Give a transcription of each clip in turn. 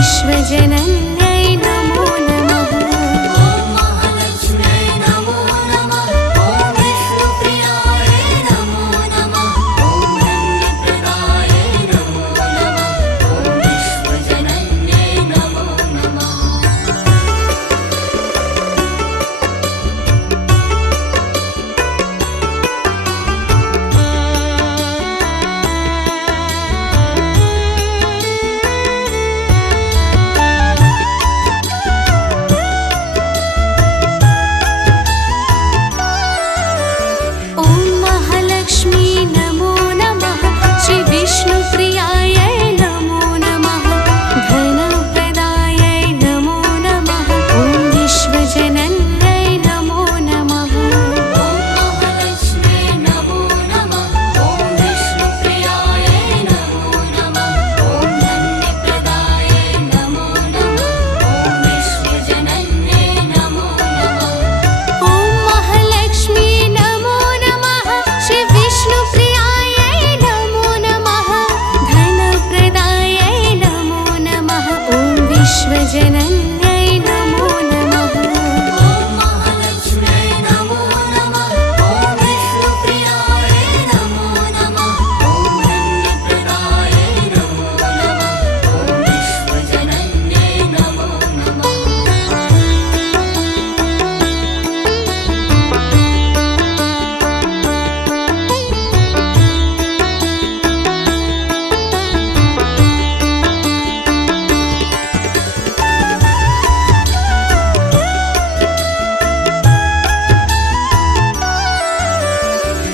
विश्वजनन्यै नमो नमः। ॐ महालक्ष्म्यै नमो नमः। ॐ विष्णुप्रियायै नमो नमः। ॐ धन्यप्रदायै नमो नमः। ॐ विश्वजनन्यै नमो नमः। ॐ महालक्ष्मी नमो नमः। श्री विष्णुप्रियायै नमो नमः। धनप्रदायै नमो नमः। ॐ विश्वजनन्यै नमो नमः। ॐ महालक्ष्म्यै नमो नमः। ॐ विष्णुप्रियायै नमो नमः। ॐ धन्यप्रदायै नमो नमः। ॐ विश्वजनन्यै नमो नमः। ॐ महालक्ष्मी नमो नमः। श्री विष्णुप्रियायै नमो नमः। धनप्रदायै नमो नमः। ॐ विश्वजनन्यै नमो नमः। ॐ महालक्ष्म्यै नमो नमः। ॐ विष्णुप्रियायै नमो नमः। ॐ धन्यप्रदायै नमो नमः। ॐ विश्वजनन्यै नमो नमः।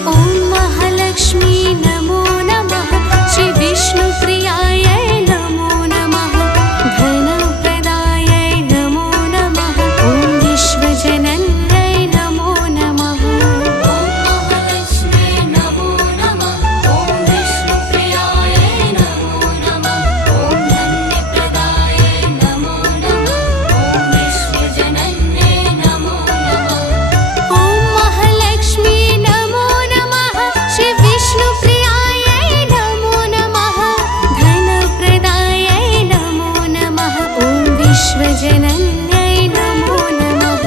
ॐ महालक्ष्मी नमो नमः। श्री विष्णुप्रियायै नमो नमः। धनप्रदायै नमो नमः। ॐ विश्वजनन्यै नमो नमः। ॐ महालक्ष्म्यै नमो नमः। ॐ विष्णुप्रियायै नमो नमः। ॐ धन्यप्रदायै नमो नमः। ॐ विश्वजनन्यै नमो नमः। ॐ महालक्ष्मी नमो नमः। श्री विष्णुप्रियायै नमो नमः। धनप्रदायै नमो नमः। ॐ विश्वजनन्यै नमो नमः।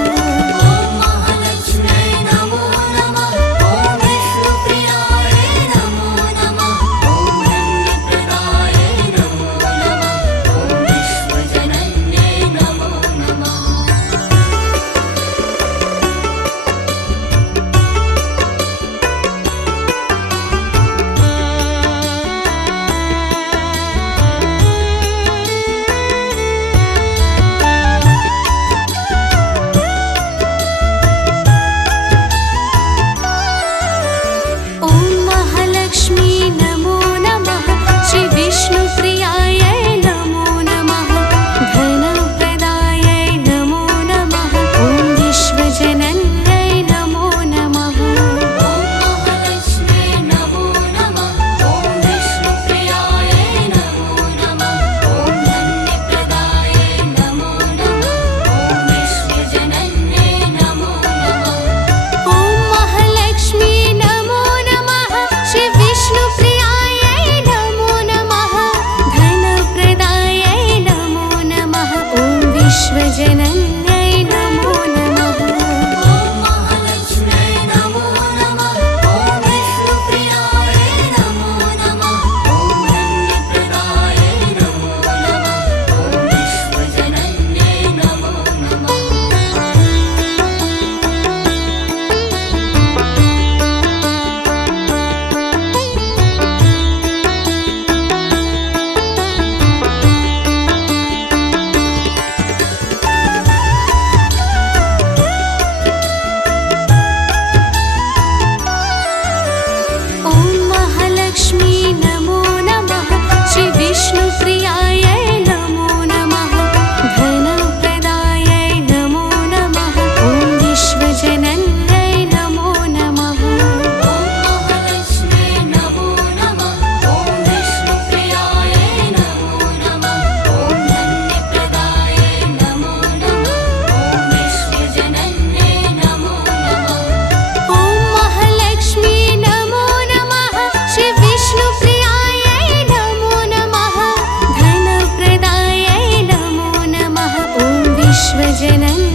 ॐ महालक्ष्म्यै नमो नमः। ॐ विष्णुप्रियायै नमो नमः। ॐ धन्यप्रदायै नमो नमः। ॐ विश्वजनन्यै नमो नमः। ॐ महालक्ष्मी नमो नमः। श्री विष्णुप्रियायै नमो नमः। धनप्रदायै नमो नमः। ॐ विश्वजनन्यै नमो नमः। ॐ महालक्ष्म्यै नमो नमः। ॐ विष्णुप्रियायै नमो नमः। ॐ धन्यप्रदायै नमो नमः। ॐ विश्वजनन्यै नमो नमः। ॐ महालक्ष्मी नमो नमः। श्री विष्णुप्रियायै नमो नमः। धनप्रदायै नमो नमः। ॐ विश्वजनन्यै नमो नमः। ॐ महालक्ष्म्यै नमो नमः। ॐ विष्णुप्रियायै नमो नमः। ॐ धन्यप्रदायै नमो नमः। ॐ विश्वजनन्यै नमो नमः। विश्वजनन्यै